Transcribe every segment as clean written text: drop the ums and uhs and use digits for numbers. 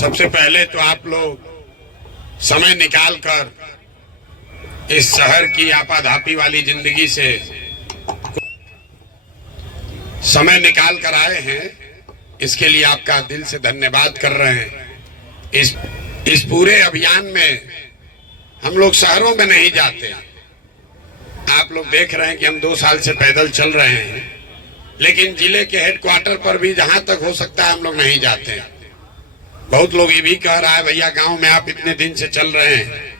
सबसे पहले तो आप लोग समय निकालकर इस शहर की आपाधापी वाली जिंदगी से समय निकाल कर आए हैं, इसके लिए आपका दिल से धन्यवाद कर रहे हैं। इस पूरे अभियान में हम लोग शहरों में नहीं जाते। आप लोग देख रहे हैं कि हम 2 साल से पैदल चल रहे हैं, लेकिन जिले के हेडक्वार्टर पर भी जहां तक हो सकता है हम लोग नहीं जाते हैं। बहुत लोग ये भी कह रहा है भैया गांव में आप इतने दिन से चल रहे हैं,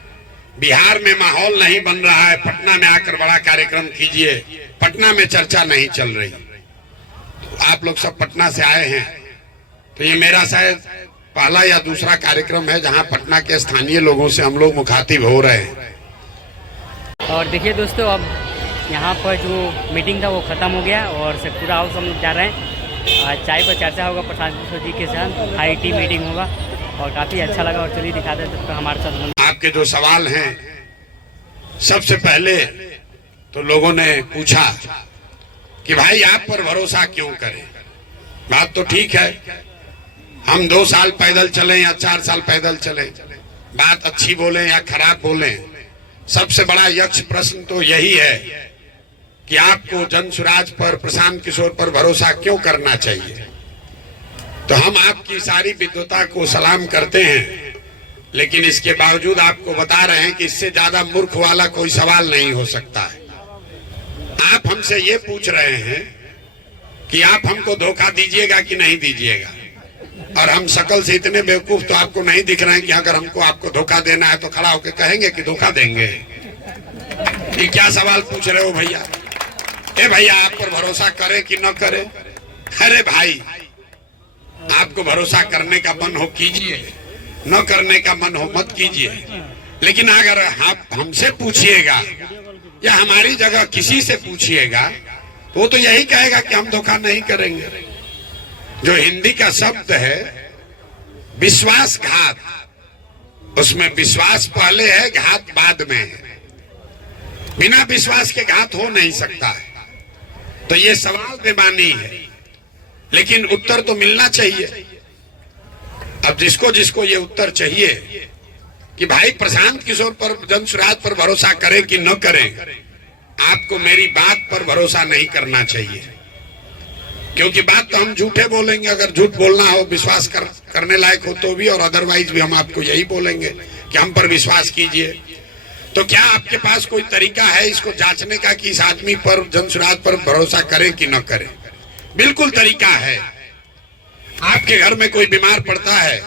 बिहार में माहौल नहीं बन रहा है, पटना में आकर बड़ा कार्यक्रम कीजिए। पटना में चर्चा नहीं चल रही। तो आप लोग सब पटना से आए हैं, तो ये मेरा शायद पहला या दूसरा कार्यक्रम है जहां पटना के स्थानीय लोगों से हम लोग मुखातिब हो रहे हैं। और देखिए दोस्तों, अब यहाँ पर जो मीटिंग था वो ख़त्म हो गया और शेखपुरा हाउस हम लोग जा रहे हैं। चाय पर चर्चा होगा प्रशांत किशोर जी के साथ, IT मीटिंग होगा और काफ़ी अच्छा लगा। और चलिए दिखाते हैं, तब तक हमारे साथ। आपके जो सवाल हैं, सबसे पहले तो लोगों ने पूछा कि भाई आप पर भरोसा क्यों करें। बात तो ठीक है, हम 2 साल पैदल चले या 4 साल पैदल चले, बात अच्छी बोले या खराब बोले, सबसे बड़ा यक्ष प्रश्न तो यही है कि आपको जनसुराज पर, प्रशांत किशोर पर भरोसा क्यों करना चाहिए। तो हम आपकी सारी विद्वता को सलाम करते हैं, लेकिन इसके बावजूद आपको बता रहे हैं कि इससे ज्यादा मूर्ख वाला कोई सवाल नहीं हो सकता है। आप हमसे ये पूछ रहे हैं कि आप हमको धोखा दीजिएगा कि नहीं दीजिएगा, और हम शकल से इतने बेवकूफ तो आपको नहीं दिख रहे हैं कि अगर हमको आपको धोखा देना है तो खड़ा होकर कहेंगे कि धोखा देंगे। ये क्या सवाल पूछ रहे हो भैया? ए भैया, आप पर भरोसा करे कि न करे? अरे भाई, आपको भरोसा करने का मन हो कीजिए, न करने का मन हो मत कीजिए। लेकिन अगर आप हमसे पूछिएगा या हमारी जगह किसी से पूछिएगा तो वो तो यही कहेगा कि हम धोखा नहीं करेंगे। जो हिंदी का शब्द है विश्वासघात, उसमें विश्वास पहले है, घात बाद में है। बिना विश्वास के घात हो नहीं सकता है। तो ये सवाल बेमानी है, लेकिन उत्तर तो मिलना चाहिए। अब जिसको जिसको ये उत्तर चाहिए कि भाई प्रशांत किशोर पर, जनसुराज पर भरोसा करें कि न करें, आपको मेरी बात पर भरोसा नहीं करना चाहिए। क्योंकि बात तो हम झूठे बोलेंगे, अगर झूठ बोलना हो, विश्वास करने लायक हो तो भी, और अदरवाइज भी हम आपको यही बोलेंगे कि हम पर विश्वास कीजिए। तो क्या आपके पास कोई तरीका है इसको जांचने का कि इस आदमी पर, जनसुराज पर भरोसा करें कि न करें? बिल्कुल तरीका है। आपके घर में कोई बीमार पड़ता है,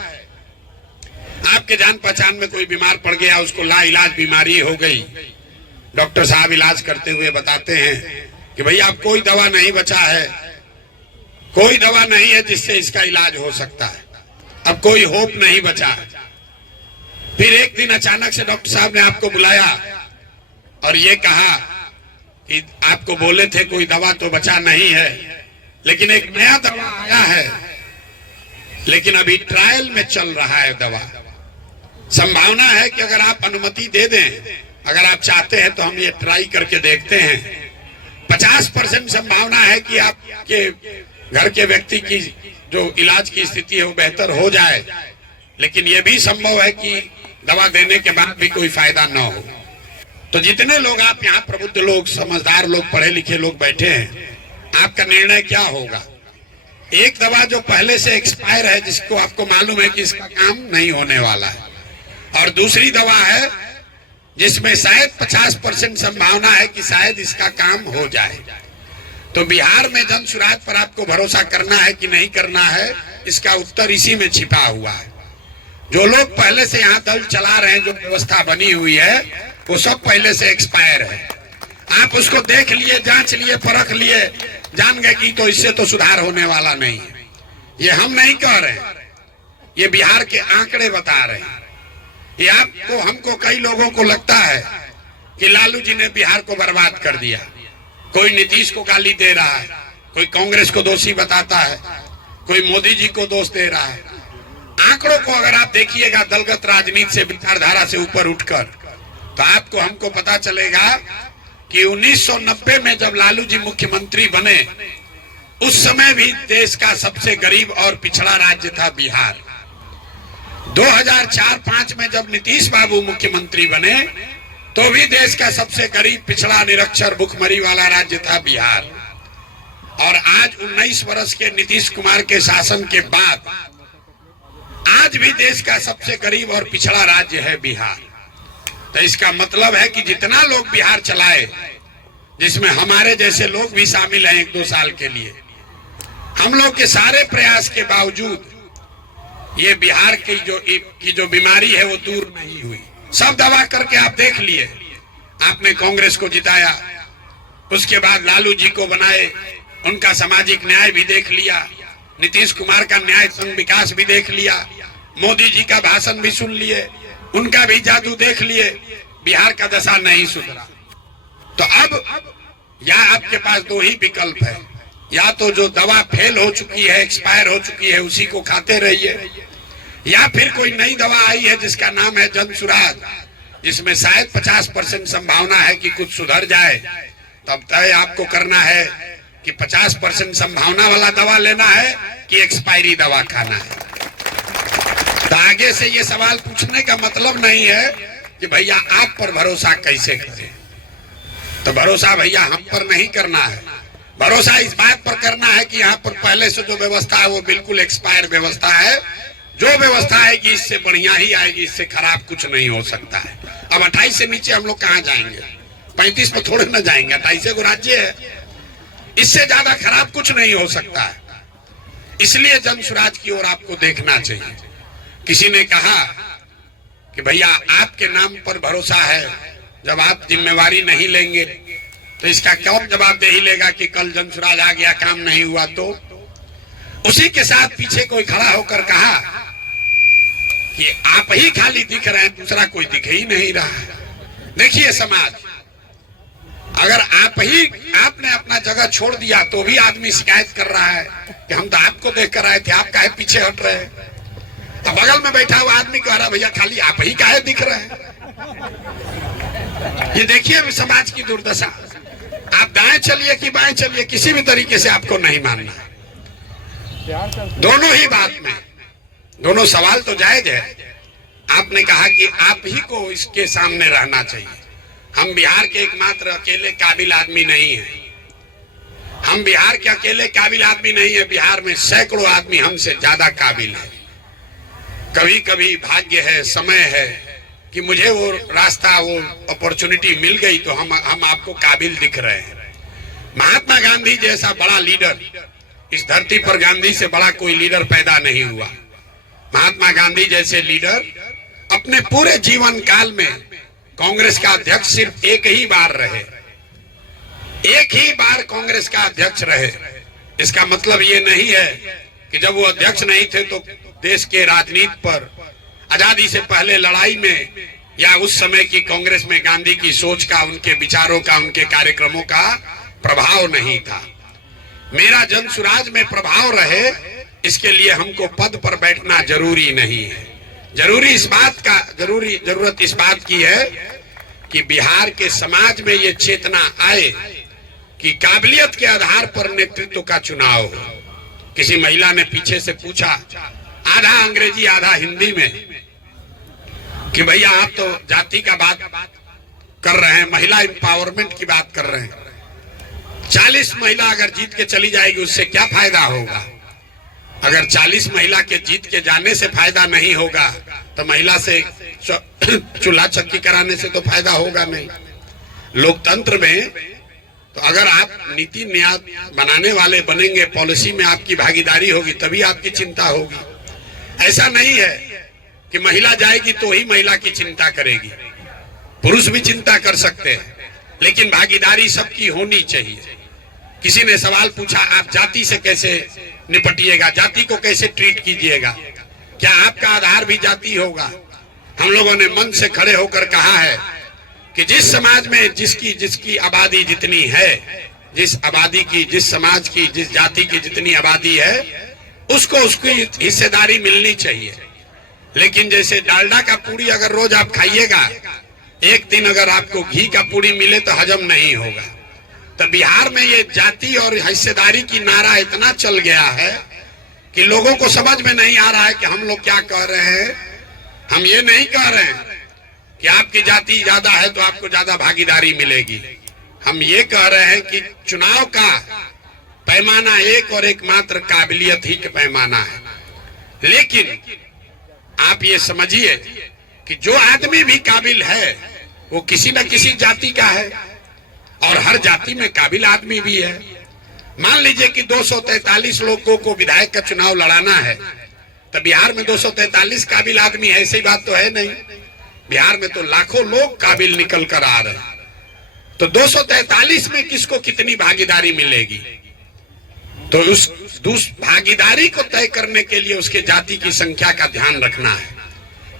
आपके जान पहचान में कोई बीमार पड़ गया, उसको लाइलाज बीमारी हो गई, डॉक्टर साहब इलाज करते हुए बताते हैं कि भैया अब कोई दवा नहीं बचा है, कोई दवा नहीं है जिससे इसका इलाज हो सकता है, अब कोई होप नहीं बचा है। फिर एक दिन अचानक से डॉक्टर साहब ने आपको बुलाया और ये कहा कि आपको बोले थे कोई दवा तो बचा नहीं है, लेकिन एक नया दवा आया है, लेकिन अभी ट्रायल में चल रहा है दवा। संभावना है कि अगर आप अनुमति दे दें, अगर आप चाहते हैं तो हम ये ट्राई करके देखते हैं। 50% संभावना है कि आपके घर के व्यक्ति की जो इलाज की स्थिति है वो बेहतर हो जाए, लेकिन यह भी संभव है कि दवा देने के बाद भी कोई फायदा न हो। तो जितने लोग आप यहाँ प्रबुद्ध लोग, समझदार लोग, पढ़े लिखे लोग बैठे हैं, आपका निर्णय क्या होगा? एक दवा जो पहले से एक्सपायर है, जिसको आपको मालूम है कि इसका काम नहीं होने वाला है, और दूसरी दवा है जिसमें शायद 50% संभावना है कि शायद इसका काम हो जाए। तो बिहार में जनसुराज पर आपको भरोसा करना है कि नहीं करना है, इसका उत्तर इसी में छिपा हुआ है। जो लोग पहले से यहाँ दल चला रहे हैं, जो व्यवस्था बनी हुई है, वो सब पहले से एक्सपायर है। आप उसको देख लिए, जांच लिए, परख लिए, जान गए कि तो इससे तो सुधार होने वाला नहीं है। ये हम नहीं कह रहे हैं, ये बिहार के आंकड़े बता रहे हैं। ये आपको, हमको, कई लोगों को लगता है कि लालू जी ने बिहार को बर्बाद कर दिया। कोई नीतीश को गाली दे रहा है, कोई कांग्रेस को दोषी बताता है, कोई मोदी जी को दोष दे रहा है। आंकड़ों को अगर आप देखिएगा दलगत राजनीति से, विचारधारा से ऊपर उठकर, तो आपको, हमको पता चलेगा कि 1990 में जब लालू जी मुख्यमंत्री बने, उस समय भी देश का सबसे गरीब और पिछड़ा राज्य था बिहार। 2004-05 में जब नीतीश बाबू मुख्यमंत्री बने तो भी देश का सबसे गरीब, पिछड़ा, निरक्षर, भुखमरी वाला राज्य था बिहार। और आज 19 वर्ष के नीतीश कुमार के शासन के बाद आज भी देश का सबसे गरीब और पिछड़ा राज्य है बिहार। तो इसका मतलब है कि जितना लोग बिहार चलाए, जिसमें हमारे जैसे लोग भी शामिल हैं 1-2 साल के लिए, हम लोग के सारे प्रयास के बावजूद ये बिहार की जो बीमारी है वो दूर नहीं हुई। सब दवा करके आप देख लिए, आपने कांग्रेस को जिताया, उसके बाद लालू जी को बनाए, उनका सामाजिक न्याय भी देख लिया, नीतीश कुमार का न्याय संघ विकास भी देख लिया, मोदी जी का भाषण भी सुन लिए, उनका भी जादू देख लिए, बिहार का दशा नहीं सुधरा। तो अब या आपके पास 2 ही विकल्प है, या तो जो दवा फेल हो चुकी है, एक्सपायर हो चुकी है, उसी को खाते रहिए, या फिर कोई नई दवा आई है जिसका नाम है जनसुराज, जिसमें शायद 50% संभावना है कि कुछ सुधर जाए। तब तय आपको करना है कि 50% संभावना वाला दवा लेना है कि एक्सपायरी दवा खाना है। तो आगे से ये सवाल पूछने का मतलब नहीं है कि भैया आप पर भरोसा कैसे करें। तो भरोसा भैया हम पर नहीं करना है, भरोसा इस बात पर करना है कि यहाँ पर पहले से जो व्यवस्था है वो बिल्कुल एक्सपायर व्यवस्था है। जो व्यवस्था आएगी इससे बढ़िया ही आएगी, इससे खराब कुछ नहीं हो सकता है। अब 28 से नीचे हम लोग कहाँ जाएंगे, 35 पर थोड़े न जाएंगे, 28 को राज्य है, इससे ज्यादा खराब कुछ नहीं हो सकता है। इसलिए जनसुराज की ओर आपको देखना चाहिए। किसी ने कहा कि भैया आपके नाम पर भरोसा है, जब आप जिम्मेवारी नहीं लेंगे तो इसका कौन जवाबदेही लेगा कि कल जनसुराज आ गया, काम नहीं हुआ तो? उसी के साथ पीछे कोई खड़ा होकर कहा कि आप ही खाली दिख रहे हैं, दूसरा कोई दिख ही नहीं रहा है। देखिए समाज, अगर आपने अपना जगह छोड़ दिया तो भी आदमी शिकायत कर रहा है कि हम तो आपको देख कर आए थे, आप काहे पीछे हट रहे हैं। तो बगल में बैठा हुआ आदमी कह रहा भैया खाली आप ही काहे दिख रहे हैं। ये देखिए समाज की दुर्दशा। आप दाएं चलिए कि बाएं चलिए, किसी भी तरीके से आपको नहीं मानना। दोनों ही बात में दोनों सवाल तो जायज है। आपने कहा कि आप ही को इसके सामने रहना चाहिए। हम बिहार के एकमात्र अकेले काबिल आदमी नहीं है, हम बिहार के अकेले काबिल आदमी नहीं है, बिहार में सैकड़ों आदमी हमसे ज्यादा काबिल है। कभी कभी भाग्य है, समय है कि मुझे वो रास्ता, वो अपॉर्चुनिटी मिल गई तो हम आपको काबिल दिख रहे हैं। महात्मा गांधी जैसा बड़ा लीडर इस धरती पर, गांधी से बड़ा कोई लीडर पैदा नहीं हुआ। महात्मा गांधी जैसे लीडर अपने पूरे जीवन काल में कांग्रेस का अध्यक्ष सिर्फ एक ही बार रहे, एक ही बार कांग्रेस का अध्यक्ष रहे। इसका मतलब ये नहीं है कि जब वो अध्यक्ष नहीं थे तो देश के राजनीति पर, आजादी से पहले लड़ाई में, या उस समय की कांग्रेस में गांधी की सोच का, उनके विचारों का, उनके कार्यक्रमों का प्रभाव नहीं था। मेरा जनसुराज में प्रभाव रहे, इसके लिए हमको पद पर बैठना जरूरी नहीं है। जरूरत इस बात की है कि बिहार के समाज में ये चेतना आए कि काबिलियत के आधार पर नेतृत्व का चुनाव हो। किसी महिला ने पीछे से पूछा, आधा अंग्रेजी आधा हिंदी में, कि भैया आप तो जाति का बात कर रहे हैं, महिला एम्पावरमेंट की बात कर रहे हैं। 40 महिला अगर जीत के चली जाएगी उससे क्या फायदा होगा? अगर 40 महिला के जीत के जाने से फायदा नहीं होगा तो महिला से चूल्हा चक्की कराने से तो फायदा होगा नहीं। लोकतंत्र में तो अगर आप नीति न्याय बनाने वाले बनेंगे, पॉलिसी में आपकी भागीदारी होगी, तभी आपकी चिंता होगी। ऐसा नहीं है कि महिला जाएगी तो ही महिला की चिंता करेगी, पुरुष भी चिंता कर सकते हैं, लेकिन भागीदारी सबकी होनी चाहिए। किसी ने सवाल पूछा, आप जाति से कैसे निपटिएगा, जाति को कैसे ट्रीट कीजिएगा, क्या आपका आधार भी जाति होगा? हम लोगों ने मन से खड़े होकर कहा है कि जिस समाज में जिसकी आबादी जितनी है, जिस आबादी की, जिस समाज की, जिस जाति की जितनी आबादी है, उसको उसकी हिस्सेदारी मिलनी चाहिए। लेकिन जैसे डालडा का पूरी अगर रोज आप खाइएगा, एक दिन अगर आपको घी का पूरी मिले तो हजम नहीं होगा। तो बिहार में ये जाति और हिस्सेदारी की नारा इतना चल गया है कि लोगों को समझ में नहीं आ रहा है कि हम लोग क्या कह रहे हैं हम ये नहीं कह रहे हैं कि आपकी जाति ज्यादा है तो आपको ज्यादा भागीदारी मिलेगी। हम ये कह रहे हैं कि चुनाव का पैमाना एक और एकमात्र काबिलियत ही का पैमाना है। लेकिन आप ये समझिए कि जो आदमी भी काबिल है वो किसी न किसी जाति का है, और हर जाति में काबिल आदमी भी है। मान लीजिए कि 243 लोगों को विधायक का चुनाव लड़ाना है, तो बिहार में 243 काबिल आदमी है, ऐसी बात तो है नहीं। बिहार में तो लाखों लोग काबिल निकल कर आ रहे हैं, तो 243 में किसको कितनी भागीदारी मिलेगी? तो उस भागीदारी को तय करने के लिए उसके जाति की संख्या का ध्यान रखना है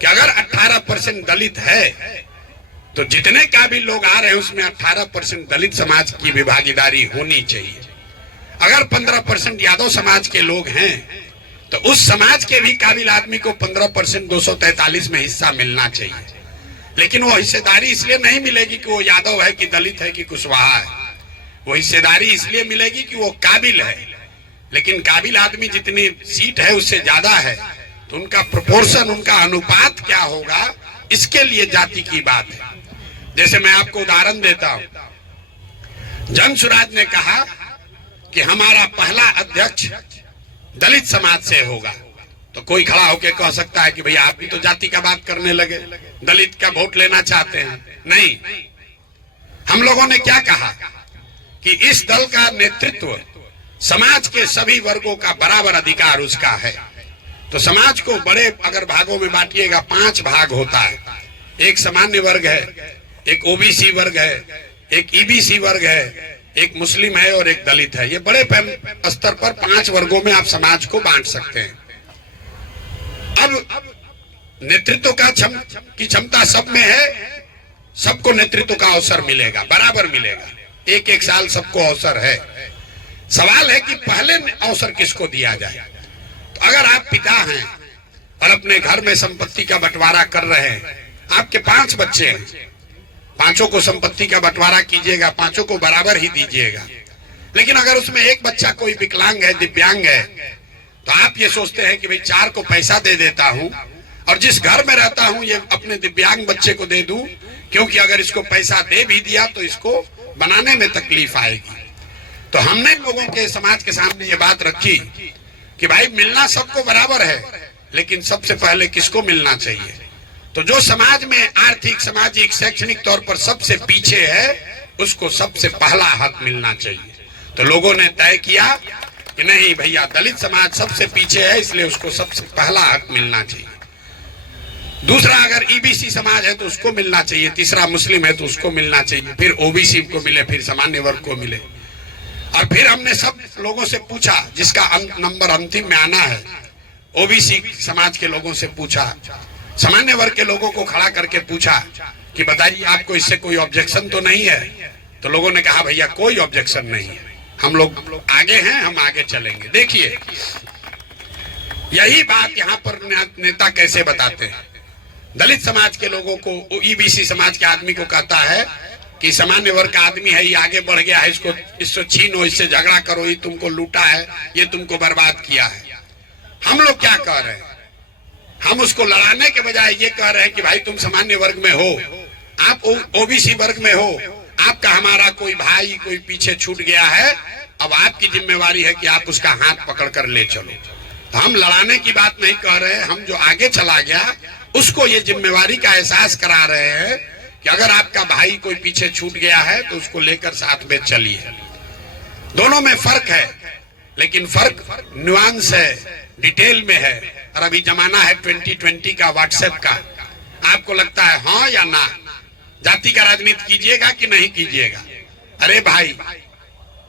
कि अगर 18% दलित है तो जितने काबिल लोग आ रहे हैं उसमें 18% दलित समाज की भी भागीदारी होनी चाहिए। अगर 15% यादव समाज के लोग हैं तो उस समाज के भी काबिल आदमी को 15% 243 में हिस्सा मिलना चाहिए। लेकिन वो हिस्सेदारी इसलिए नहीं मिलेगी कि वो यादव है कि दलित है कि कुशवाहा है। वो हिस्सेदारी इसलिए मिलेगी कि वो काबिल है, लेकिन काबिल आदमी जितनी सीट है उससे ज्यादा है, तो उनका प्रोपोर्शन, उनका अनुपात क्या होगा, इसके लिए जाति की बात है। जैसे मैं आपको उदाहरण देता हूं, जन सुराज ने कहा कि हमारा पहला अध्यक्ष दलित समाज से होगा, तो कोई खड़ा होकर कह सकता है कि भैया आप भी तो जाति का बात करने लगे, दलित का वोट लेना चाहते हैं। नहीं, हम लोगों ने क्या कहा कि इस दल का नेतृत्व समाज के सभी वर्गों का बराबर अधिकार उसका है। तो समाज को बड़े अगर भागों में बांटिएगा, 5 भाग होता है। एक सामान्य वर्ग है, एक ओबीसी वर्ग है, एक ईबीसी वर्ग है, एक मुस्लिम है और एक दलित है। ये बड़े स्तर पर 5 वर्गों में आप समाज को बांट सकते हैं। अब नेतृत्व की क्षमता सब में है, सबको नेतृत्व का अवसर मिलेगा, बराबर मिलेगा, 1-1 साल सबको अवसर है। सवाल है कि पहले अवसर किसको दिया जाए। तो अगर आप पिता हैं और अपने घर में संपत्ति का बंटवारा कर रहे हैं, आपके 5 बच्चे हैं, 5 को संपत्ति का बंटवारा कीजिएगा, 5 को बराबर ही दीजिएगा। लेकिन अगर उसमें एक बच्चा कोई विकलांग है, दिव्यांग है, तो आप ये सोचते हैं कि भाई 4 को पैसा दे देता हूं और जिस घर में रहता हूं ये अपने दिव्यांग बच्चे को दे दूं, क्योंकि अगर इसको पैसा दे भी दिया तो इसको बनाने में तकलीफ आएगी। तो हमने लोगों के, समाज के सामने ये बात रखी कि भाई मिलना सबको बराबर है, लेकिन सबसे पहले किसको मिलना चाहिए। तो जो समाज में आर्थिक, सामाजिक, शैक्षणिक तौर पर सबसे पीछे है, उसको सबसे पहला हक मिलना चाहिए। तो लोगों ने तय किया कि नहीं भैया, दलित समाज सबसे पीछे है, इसलिए उसको सबसे पहला हक मिलना चाहिए। दूसरा, अगर ईबीसी समाज है तो उसको मिलना चाहिए, तीसरा मुस्लिम है तो उसको मिलना चाहिए, फिर ओबीसी को मिले, फिर सामान्य वर्ग को मिले। और फिर हमने सब लोगों से पूछा, जिसका नंबर अंतिम में आना है, ओबीसी समाज के लोगों से पूछा, सामान्य वर्ग के लोगों को खड़ा करके पूछा कि बताइए आपको इससे कोई ऑब्जेक्शन तो नहीं है। तो लोगों ने कहा भैया कोई ऑब्जेक्शन नहीं है, हम लोग आगे हैं, हम आगे चलेंगे। देखिए यही बात यहाँ पर नेता कैसे बताते हैं। दलित समाज के लोगों को, ईबीसी समाज के आदमी को कहता है कि सामान्य वर्ग का आदमी है, ये आगे बढ़ गया है, इससे छीनो, इससे झगड़ा करो, ये तुमको लूटा है, ये तुमको बर्बाद किया है। हम लोग क्या कह रहे हैं, हम उसको लड़ाने के बजाय ये कह रहे हैं कि भाई तुम सामान्य वर्ग में हो, आप ओबीसी वर्ग में हो, आपका हमारा कोई भाई कोई पीछे छूट गया है, अब आपकी जिम्मेवारी है कि आप उसका हाथ पकड़ कर ले चलो। तो हम लड़ाने की बात नहीं कह रहे हैं, हम जो आगे चला गया उसको ये जिम्मेवारी का एहसास करा रहे हैं कि अगर आपका भाई कोई पीछे छूट गया है तो उसको लेकर साथ में चलिए। दोनों में फर्क है, लेकिन फर्क नुआंस है, डिटेल में है। और अभी जमाना है 2020 का, व्हाट्सएप का। आपको लगता है हाँ या ना, जाति का राजनीति कीजिएगा कि नहीं कीजिएगा? अरे भाई,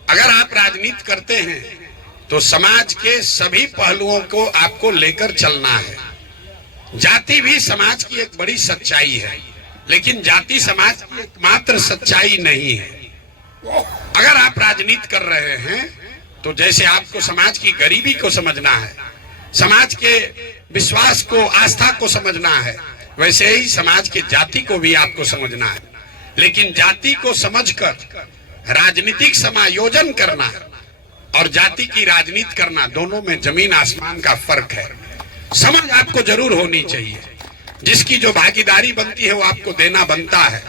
अगर आप राजनीति करते हैं तो समाज के सभी पहलुओं को आपको लेकर चलना है। जाति भी समाज की एक बड़ी सच्चाई है, लेकिन जाति समाज की एकमात्र सच्चाई नहीं है। अगर आप राजनीति कर रहे हैं तो जैसे आपको समाज की गरीबी को समझना है, समाज के विश्वास को, आस्था को समझना है, वैसे ही समाज के जाति को भी आपको समझना है। लेकिन जाति को समझकर राजनीतिक समायोजन करना और जाति की राजनीति करना, दोनों में जमीन आसमान का फर्क है। समझ आपको जरूर होनी चाहिए। जिसकी जो भागीदारी बनती है वो आपको देना बनता है,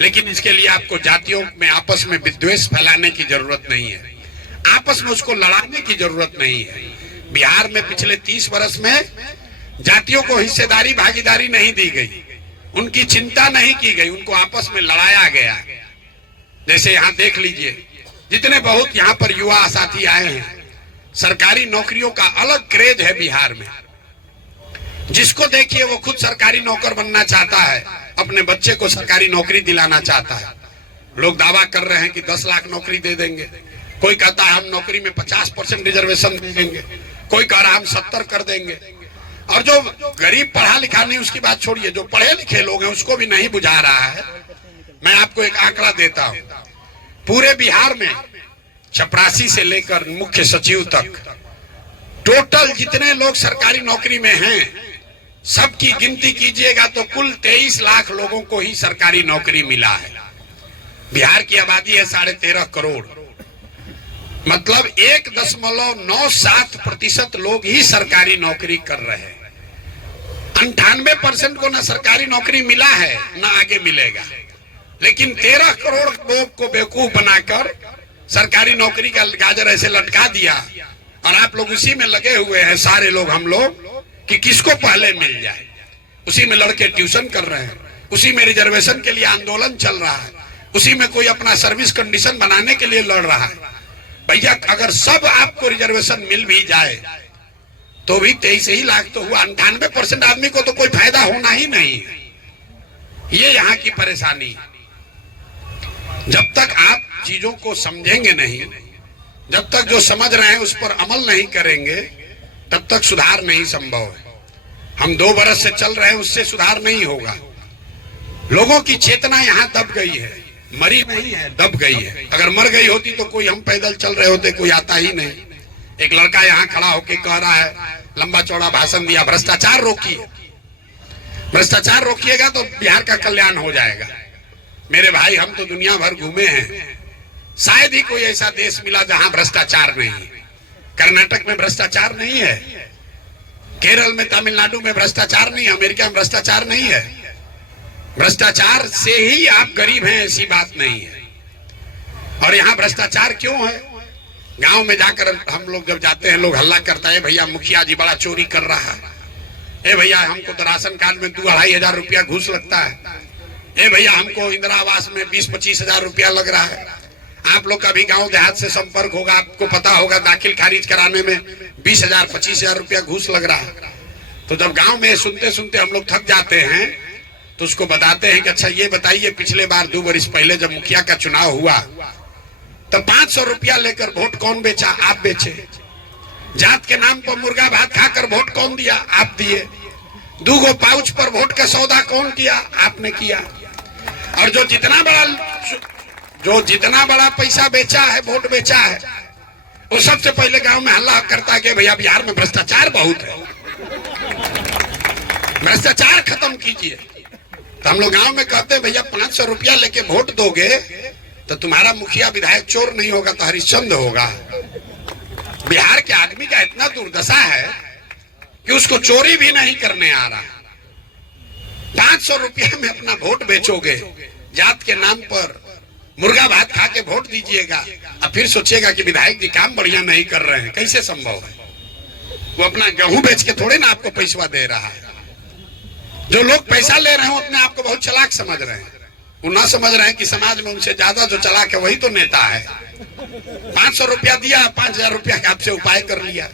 लेकिन इसके लिए आपको जातियों में आपस में विद्वेष फैलाने की जरूरत नहीं है, आपस में उसको लड़ाने की जरूरत नहीं है। बिहार में पिछले 30 वर्ष में जातियों को हिस्सेदारी भागीदारी नहीं दी गई, उनकी चिंता नहीं की गई, उनको आपस में लड़ाया गया। जैसे यहाँ देख लीजिए, जितने बहुत यहाँ पर युवा साथी आए हैं, सरकारी नौकरियों का अलग क्रेज है बिहार में। जिसको देखिए वो खुद सरकारी नौकर बनना चाहता है, अपने बच्चे को सरकारी नौकरी दिलाना चाहता है। लोग दावा कर रहे हैं कि 10 लाख नौकरी दे देंगे, कोई कहता है हम नौकरी में 50% रिजर्वेशन दे देंगे, कोई कह रहा है हम 70 कर देंगे। और जो गरीब पढ़ा लिखा नहीं उसकी बात छोड़िए, जो पढ़े लिखे लोग हैं उसको भी नहीं बुझा रहा है। मैं आपको एक आंकड़ा देता हूं, पूरे बिहार में चपरासी से लेकर मुख्य सचिव तक टोटल जितने लोग सरकारी नौकरी में हैं, सबकी गिनती कीजिएगा तो कुल 23 लाख लोगों को ही सरकारी नौकरी मिला है। बिहार की आबादी है 13.5 करोड़, मतलब 1.97% लोग ही सरकारी नौकरी कर रहे हैं। 98% को ना सरकारी नौकरी मिला है ना आगे मिलेगा, लेकिन 13 करोड़ लोग को बेवकूफ बनाकर सरकारी नौकरी का गाजर ऐसे लटका दिया और आप लोग उसी में लगे हुए हैं, सारे लोग हम लोग, कि किसको पहले मिल जाए। उसी में लड़के ट्यूशन कर रहे हैं, उसी में रिजर्वेशन के लिए आंदोलन चल रहा है, उसी में कोई अपना सर्विस कंडीशन बनाने के लिए लड़ रहा है। भैया अगर सब आपको रिजर्वेशन मिल भी जाए तो भी 23 ही लाख तो हुआ, 98% आदमी को तो कोई फायदा होना ही नहीं है। ये यहाँ की परेशानी है। जब तक आप चीजों को समझेंगे नहीं, जब तक जो समझ रहे हैं उस पर अमल नहीं करेंगे, तब तक सुधार नहीं संभव है। हम 2 बरस से चल रहे हैं, उससे सुधार नहीं होगा। लोगों की चेतना यहाँ दब गई है, मरी नहीं है, दब गई है। अगर मर गई होती तो कोई, हम पैदल चल रहे होते, कोई आता ही नहीं। एक लड़का यहाँ खड़ा होके कह रहा है, लंबा चौड़ा भाषण दिया, भ्रष्टाचार रोकिए, भ्रष्टाचार रोकिएगा तो बिहार का कल्याण हो जाएगा। मेरे भाई हम तो दुनिया भर घूमे हैं, शायद ही कोई ऐसा देश मिला जहां भ्रष्टाचार नहीं है। कर्नाटक में भ्रष्टाचार नहीं है, केरल में, तमिलनाडु में भ्रष्टाचार नहीं है, अमेरिका में भ्रष्टाचार नहीं है। भ्रष्टाचार से ही आप गरीब हैं ऐसी बात नहीं है। और यहाँ भ्रष्टाचार क्यों है? गांव में जाकर हम लोग जब जाते हैं, लोग हल्ला करता है, भैया मुखिया जी बड़ा चोरी कर रहा है, ए भैया हमको तो राशन कार्ड में 2-2.5 हजार रुपया घूस लगता है, ए भैया हमको इंदिरा आवास में 20-25 हजार रुपया लग रहा है। आप लोग का भी गांव देहात से संपर्क होगा, आपको पता होगा दाखिल खारिज कराने में 20,000-25 हजार रुपया घूस लग रहा है। तो जब गांव में सुनते सुनते हम लोग थक जाते हैं तो उसको बताते हैं कि अच्छा ये बताइए, पिछले बार 2 वर्ष पहले जब मुखिया का चुनाव हुआ तो 500 रुपया लेकर वोट कौन बेचा? आप बेचे। जात के नाम पर मुर्गा भात खाकर वोट कौन दिया? आप दिए। 2 पाउच पर वोट का सौदा कौन किया? आपने किया। और जो जितना बड़ा पैसा बेचा है, वोट बेचा है, वो सबसे पहले गांव में हल्ला करता है कि भैया बिहार में भ्रष्टाचार बहुत है, भ्रष्टाचार खत्म कीजिए। तो हम लोग गांव में कहते हैं भैया 500 रुपया लेके वोट दोगे तो तुम्हारा मुखिया विधायक चोर नहीं होगा तो हरिश्चंद्र होगा। बिहार के आदमी का इतना दुर्दशा है कि उसको चोरी भी नहीं करने आ रहा। 500 रुपया में अपना वोट बेचोगे, जात के नाम पर मुर्गा भात खा के वोट दीजिएगा और फिर सोचिएगा कि विधायक जी काम बढ़िया नहीं कर रहे हैं। कैसे संभव है? वो अपना गेहूं बेच के थोड़े ना आपको पैसा दे रहा है। जो लोग पैसा ले रहे हैं अपने आप को बहुत चालाक समझ रहे हैं, वो ना समझ रहे हैं कि समाज में उनसे ज्यादा जो चालाक है वही तो नेता है। 500 रुपया दिया, 5,000 रुपया का आपसे उपाय कर लिया।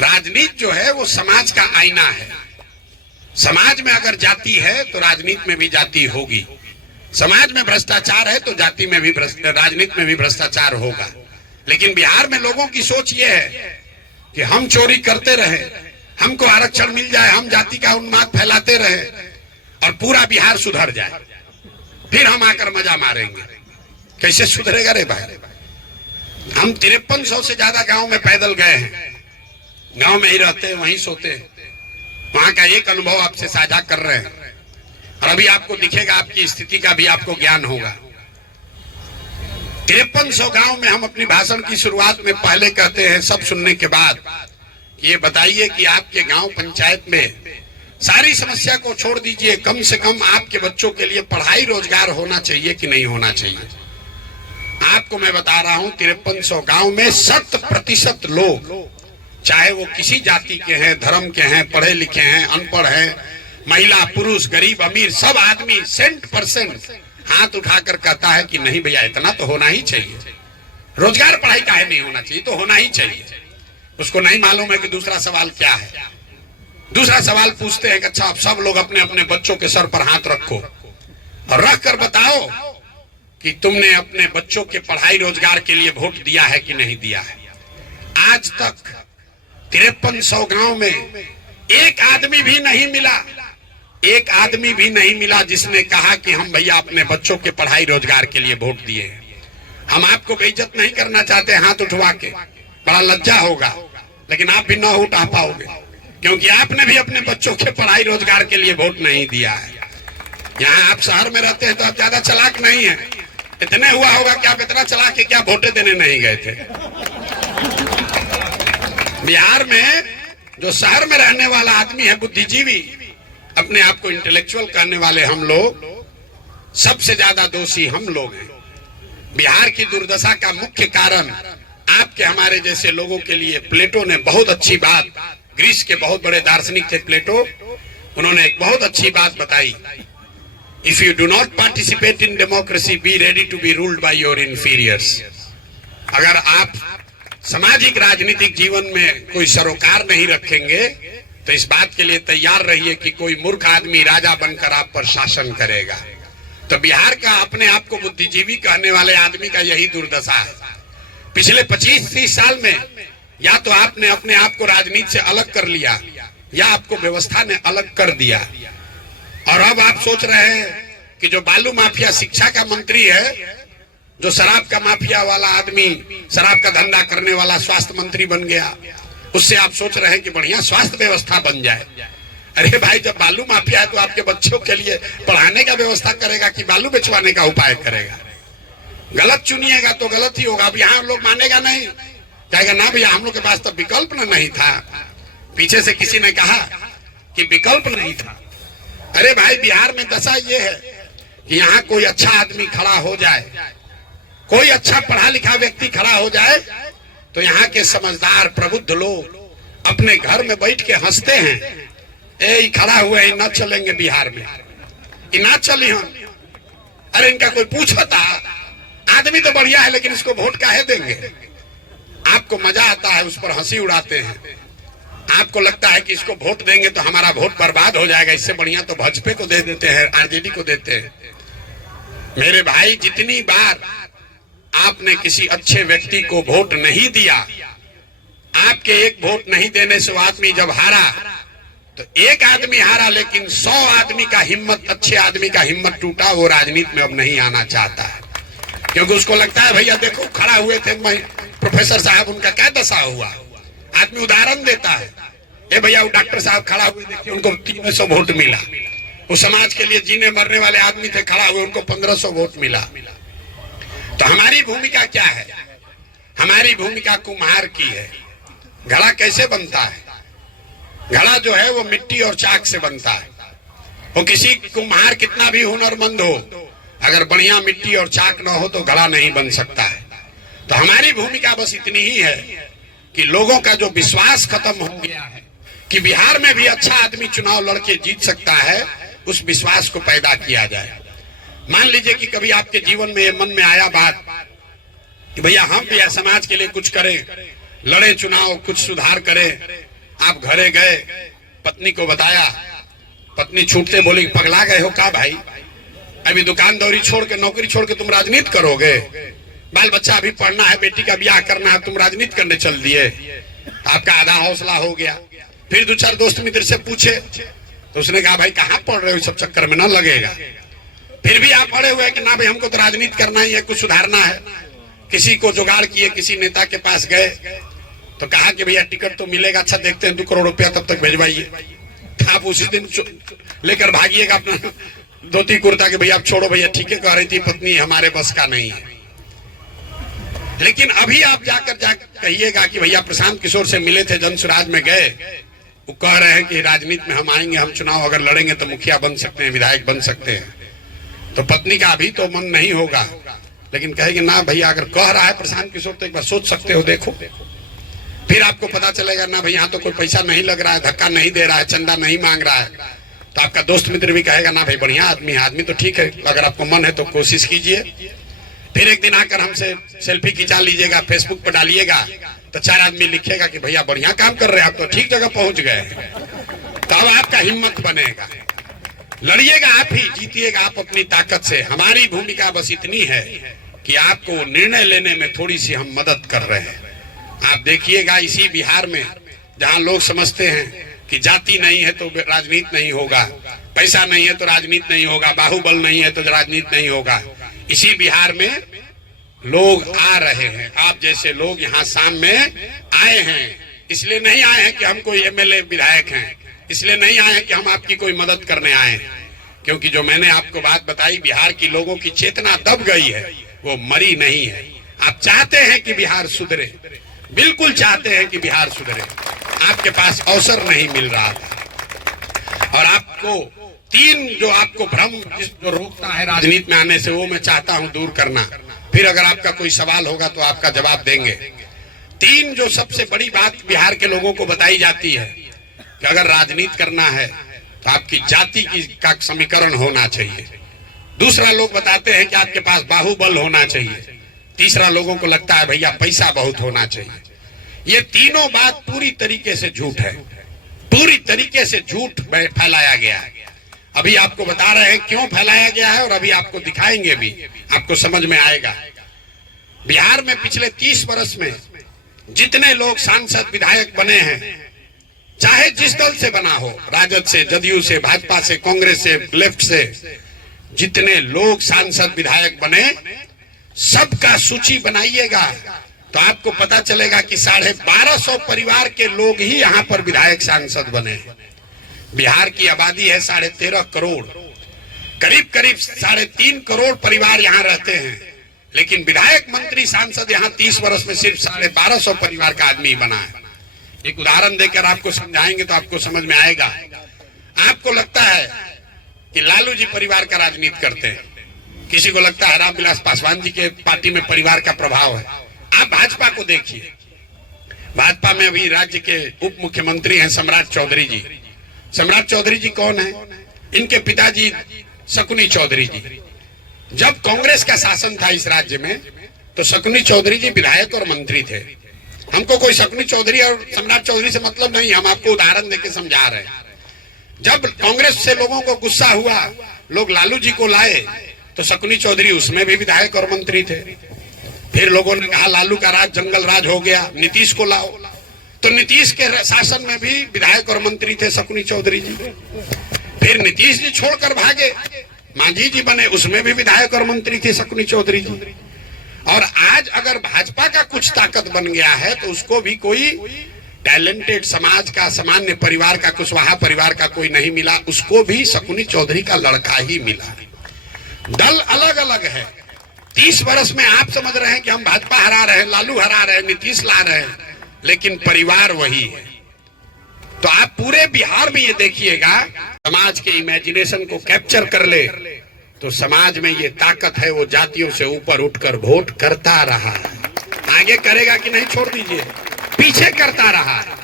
राजनीति जो है वो समाज का आईना है। समाज में अगर जाति है तो राजनीति में भी जाति होगी, समाज में भ्रष्टाचार है तो जाति में भी, राजनीति में भी भ्रष्टाचार होगा। लेकिन बिहार में लोगों की सोच ये है कि हम चोरी करते रहे, हमको आरक्षण मिल जाए, हम जाति का उन्माद फैलाते रहे और पूरा बिहार सुधर जाए, फिर हम आकर मजा मारेंगे। कैसे सुधरेगा रे भाई? हम 5300 से ज्यादा गांव में पैदल गए हैं, गांव में ही रहते हैं, वहीं सोते हैं। वहां का एक अनुभव आपसे साझा कर रहे हैं और अभी आपको दिखेगा, आपकी स्थिति का भी आपको ज्ञान होगा। 5300 गांव में हम अपनी भाषण की शुरुआत में पहले कहते हैं, सब सुनने के बाद, ये बताइए कि आपके गांव पंचायत में सारी समस्या को छोड़ दीजिए, कम से कम आपके बच्चों के लिए पढ़ाई रोजगार होना चाहिए कि नहीं होना चाहिए। आपको मैं बता रहा हूं 5300 गांव में 100% लोग, चाहे वो किसी जाति के हैं, धर्म के हैं, पढ़े लिखे हैं, अनपढ़ हैं, महिला पुरुष, गरीब अमीर, सब आदमी 100% हाथ उठाकर कहता है कि नहीं भैया इतना तो होना ही चाहिए। रोजगार पढ़ाई काहे नहीं होना चाहिए, तो होना ही चाहिए। उसको नहीं मालूम है कि दूसरा सवाल क्या है। दूसरा सवाल पूछते हैं कि अच्छा आप सब लोग अपने अपने बच्चों के सर पर हाथ रखो और रख कर बताओ कि तुमने अपने बच्चों के पढ़ाई रोजगार के लिए वोट दिया है कि नहीं दिया है। आज तक 5300 गांव में एक आदमी भी नहीं मिला, एक आदमी भी नहीं मिला जिसने कहा कि हम भैया अपने बच्चों के पढ़ाई रोजगार के लिए वोट दिए हैं। हम आपको बेइज्जत नहीं करना चाहते हाथ उठवा के, बड़ा लज्जा होगा, लेकिन आप भी न उठा पाओगे क्योंकि आपने भी अपने बच्चों के पढ़ाई रोजगार के लिए वोट नहीं दिया है। यहाँ आप शहर में रहते हैं तो आप ज्यादा चालाक नहीं है, इतने हुआ होगा कि आप इतना चालाक है क्या वोटे देने नहीं गए थे। बिहार में जो शहर में रहने वाला आदमी है, बुद्धिजीवी, अपने आप को इंटेलेक्चुअल कहने वाले हम लोग, सबसे ज्यादा दोषी हम लोग हैं। बिहार की दुर्दशा का मुख्य कारण आपके हमारे जैसे लोगों के लिए प्लेटो ने बहुत अच्छी बात, ग्रीस के बहुत बड़े दार्शनिक थे प्लेटो, उन्होंने एक बहुत अच्छी बात बताई। If you do not participate in democracy be ready to be ruled by your inferiors. अगर आप सामाजिक राजनीतिक जीवन में कोई सरोकार नहीं रखेंगे तो इस बात के लिए तैयार रहिए कि कोई मूर्ख आदमी राजा बनकर आप पर शासन करेगा। तो बिहार का अपने आप को बुद्धिजीवी कहने वाले आदमी का यही दुर्दशा है। पिछले 25-30 साल में या तो आपने अपने आप को राजनीति से अलग कर लिया या आपको व्यवस्था ने अलग कर दिया। और अब आप सोच रहे हैं कि जो बालू माफिया शिक्षा का मंत्री है, जो शराब का माफिया वाला आदमी, शराब का धंधा करने वाला स्वास्थ्य मंत्री बन गया, उससे आप सोच रहे हैं कि बढ़िया स्वास्थ्य व्यवस्था बन जाए। अरे भाई, जब बालू माफिया है तो आपके बच्चों के लिए पढ़ाने का व्यवस्था करेगा कि बालू बेचवाने का उपाय करेगा? गलत चुनिएगा तो गलत ही होगा। अब यहाँ लोग मानेगा नहीं, कहेगा ना भैया हम लोग के पास तो विकल्प नहीं था। पीछे से किसी ने कहा कि विकल्प नहीं था। अरे भाई, बिहार में दशा ये है कि यहाँ कोई अच्छा आदमी खड़ा हो जाए, कोई अच्छा पढ़ा लिखा व्यक्ति खड़ा हो जाए तो यहाँ के समझदार प्रबुद्ध लोग अपने घर में बैठ के हंसते हैं, ए खड़ा हुआ है, न चलेंगे बिहार में, ना चली हम। अरे इनका कोई पूछता, आदमी तो बढ़िया है लेकिन इसको वोट काहे देंगे? आपको मजा आता है, उस पर हंसी उड़ाते हैं। आपको लगता है कि इसको वोट देंगे तो हमारा वोट बर्बाद हो जाएगा, इससे बढ़िया तो भाजपा को दे देते हैं, आरजेडी को देते हैं। मेरे भाई, जितनी बार आपने किसी अच्छे व्यक्ति को वोट नहीं दिया, आपके एक वोट नहीं देने से आदमी जब हारा तो एक आदमी हारा, लेकिन 100 आदमी का हिम्मत, अच्छे आदमी का हिम्मत टूटा। वो राजनीति में अब नहीं आना चाहता है क्योंकि उसको लगता है भैया देखो खड़ा हुए थे प्रोफेसर साहब, उनका क्या दशा हुआ। आदमी उदाहरण देता है, ए भैया वो डॉक्टर साहब खड़ा हुए, देखिए उनको 300 वोट मिला। वो समाज के लिए जीने मरने वाले आदमी थे, खड़ा हुए, उनको 1500 वोट मिला। तो हमारी भूमिका क्या है? हमारी भूमिका कुम्हार की है। घड़ा कैसे बनता है? घड़ा जो है वो मिट्टी और चाक से बनता है। वो किसी कुम्हार कितना भी हुनरमंद हो, अगर बढ़िया मिट्टी और चाक ना हो तो घड़ा नहीं बन सकता है। तो हमारी भूमिका बस इतनी ही है कि लोगों का जो विश्वास खत्म हो गया है कि बिहार में भी अच्छा आदमी चुनाव लड़के जीत सकता है, उस विश्वास को पैदा किया जाए। मान लीजिए कि कभी आपके जीवन में ये मन में आया बात कि भैया हम भी समाज के लिए कुछ करें, लड़े चुनाव, कुछ सुधार करें। आप घरे गए, पत्नी को बताया, पत्नी छूटते बोली पगला गए हो का भाई? अभी दुकान दौरी छोड़ के, नौकरी छोड़ के तुम राजनीति करोगे? बाल बच्चा अभी पढ़ना है, बेटी का ब्याह करना है, तुम राजनीति करने चल दिए। आपका आधा हौसला हो गया। फिर 2-4 दोस्त मित्र से पूछे तो उसने कहा भाई कहाँ पढ़ रहे हो, सब चक्कर में ना लगेगा। फिर भी आप पढ़े हुए कि ना भाई हमको तो राजनीति करना ही है, कुछ सुधारना है। किसी को जुगाड़ किए, किसी नेता के पास गए तो कहा कि भैया टिकट तो मिलेगा, अच्छा देखते हैं 2 करोड़ रुपया तब तक भेजवाइए। आप उसी दिन लेकर भागिएगा अपना धोती कुर्ता के, भैया आप छोड़ो भैया, ठीक है कह रही थी पत्नी, हमारे बस का नहीं है। लेकिन अभी आप जाकर कहिएगा कि भैया प्रशांत किशोर से मिले थे, जनसुराज में गए, वो कह रहे हैं कि राजनीति में हम आएंगे, हम चुनाव अगर लड़ेंगे तो मुखिया बन सकते हैं, विधायक बन सकते हैं। तो पत्नी का अभी तो मन नहीं होगा, लेकिन कहेगी ना भैया, अगर कह रहा है प्रशांत किशोर तो एक बार सोच सकते हो, देखो। फिर आपको पता चलेगा ना भाई यहाँ तो कोई पैसा नहीं लग रहा है, धक्का नहीं दे रहा है, चंदा नहीं मांग रहा है, तो आपका दोस्त मित्र भी कहेगा ना भाई बढ़िया आदमी है, आदमी तो ठीक है, अगर आपको मन है तो कोशिश कीजिए। फिर एक दिन आकर हमसे सेल्फी खिंचा लीजिएगा, फेसबुक पर डालिएगा, तो 4 आदमी लिखेगा कि भैया बढ़िया काम कर रहे हैं, आप तो ठीक जगह पहुंच गए। तो अब आपका हिम्मत बनेगा, लड़िएगा आप ही, जीतिएगा आप अपनी ताकत से। हमारी भूमिका बस इतनी है कि आपको निर्णय लेने में थोड़ी सी हम मदद कर रहे हैं। आप देखिएगा इसी बिहार में जहां लोग समझते हैं कि जाति नहीं है तो राजनीति नहीं होगा, पैसा नहीं है तो राजनीति नहीं होगा, बाहुबल नहीं है तो राजनीति नहीं होगा, इसी बिहार में लोग आ रहे हैं। आप जैसे लोग यहाँ शाम में आए हैं, इसलिए नहीं आए हैं कि हम कोई एमएलए विधायक हैं, इसलिए नहीं आए हैं कि हम आपकी कोई मदद करने आए हैं, क्योंकि जो मैंने आपको बात बताई, बिहार की लोगों की चेतना दब गई है, वो मरी नहीं है। आप चाहते हैं कि बिहार सुधरे, बिल्कुल चाहते हैं कि बिहार सुधरे, आपके पास अवसर नहीं मिल रहा था। और आपको 3 जो आपको भ्रम जो रोकता है राजनीति में आने से, वो मैं चाहता हूं दूर करना। फिर अगर आपका कोई सवाल होगा तो आपका जवाब देंगे। 3 जो सबसे बड़ी बात बिहार के लोगों को बताई जाती है कि अगर राजनीति करना है तो आपकी जाति का समीकरण होना चाहिए। दूसरा, लोग बताते हैं कि आपके पास बाहुबल होना चाहिए। तीसरा, लोगों को लगता है भैया पैसा बहुत होना चाहिए। ये तीनों बात पूरी तरीके से झूठ है, पूरी तरीके से झूठ फैलाया गया है। अभी आपको बता रहे हैं क्यों फैलाया गया है, और अभी आपको दिखाएंगे भी, आपको समझ में आएगा। बिहार में पिछले 30 वर्ष में जितने लोग सांसद विधायक बने हैं, चाहे जिस दल से बना हो, राजद से, जदयू से, भाजपा से, कांग्रेस से, लेफ्ट से, जितने लोग सांसद विधायक बने, सबका सूची बनाइएगा तो आपको पता चलेगा कि 1250 परिवार के लोग ही यहाँ पर विधायक सांसद बने। बिहार की आबादी है 13.5 करोड़, करीब करीब 3.5 करोड़ परिवार यहाँ रहते हैं, लेकिन विधायक, मंत्री, सांसद यहाँ 30 वर्ष में सिर्फ 1250 परिवार का आदमी बना है। एक उदाहरण देकर आपको समझाएंगे तो आपको समझ में आएगा। आपको लगता है कि लालू जी परिवार का राजनीति करते हैं, किसी को लगता है रामविलास पासवान जी के पार्टी में परिवार का प्रभाव है। आप भाजपा को देखिए, भाजपा में अभी राज्य के उप मुख्यमंत्री हैं सम्राट चौधरी जी। सम्राट चौधरी जी कौन है? इनके पिताजी शकुनी चौधरी जी। जब कांग्रेस का शासन था इस राज्य में तो शकुनी चौधरी जी विधायक और मंत्री थे। हमको कोई शकुनी चौधरी और सम्राट चौधरी से मतलब नहीं, हम आपको उदाहरण देके समझा रहे हैं। जब कांग्रेस से लोगों को गुस्सा हुआ, लोग लालू जी को लाए, तो शकुनी चौधरी उसमें भी विधायक और मंत्री थे। फिर लोगों ने कहा लालू का राज जंगल राज हो गया, नीतीश को लाओ, तो नीतीश के शासन में भी विधायक और मंत्री थे शकुनी चौधरी जी। फिर नीतीश जी छोड़कर भागे, मांझी जी बने, उसमें भी विधायक और मंत्री थे शकुनी चौधरी जी। और आज अगर भाजपा का कुछ ताकत बन गया है तो उसको भी कोई टैलेंटेड समाज का, सामान्य परिवार का, कुशवाहा परिवार का कोई नहीं मिला, उसको भी शकुनी चौधरी का लड़का ही मिला। दल अलग अलग है। 30 वर्ष में आप समझ रहे हैं कि हम भाजपा हरा रहे हैं, लालू हरा रहे हैं, नीतीश ला रहे हैं, लेकिन परिवार वही है। तो आप पूरे बिहार में ये देखिएगा, समाज के इमेजिनेशन को कैप्चर कर ले तो समाज में ये ताकत है, वो जातियों से ऊपर उठकर वोट करता रहा है। आगे करेगा कि नहीं छोड़ दीजिए, पीछे करता रहा है।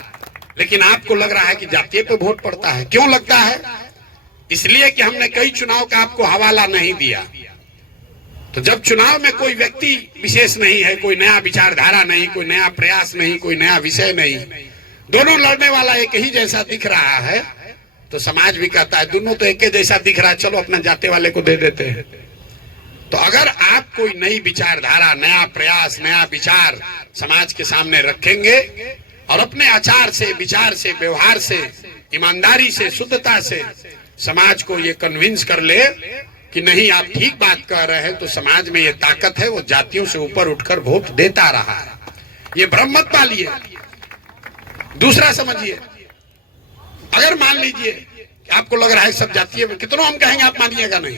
लेकिन आपको लग रहा है कि जातीय पे वोट पड़ता है। क्यों लगता है? इसलिए कि हमने कई चुनाव का आपको हवाला नहीं दिया। तो जब चुनाव में कोई व्यक्ति विशेष नहीं है, कोई नया विचारधारा नहीं, कोई नया प्रयास नहीं, कोई नया विषय नहीं, दोनों लड़ने वाला एक ही जैसा दिख रहा है, तो समाज भी कहता है दोनों तो एक ही जैसा दिख रहा है, चलो अपना जाते वाले को दे देते हैं। तो अगर आप कोई नई विचारधारा, नया प्रयास, नया विचार समाज के सामने रखेंगे और अपने आचार से, विचार से, व्यवहार से, ईमानदारी से, शुद्धता से समाज को ये कन्विंस कर ले कि नहीं आप ठीक बात कह रहे हैं, तो समाज में ये ताकत है, वो जातियों से ऊपर उठकर वोट देता रहा है। ये भ्रम मत पालिए। दूसरा समझिए, अगर मान लीजिए कि आपको लग रहा है सब जातीय में, कितनों हम कहेंगे आप मानिएगा नहीं,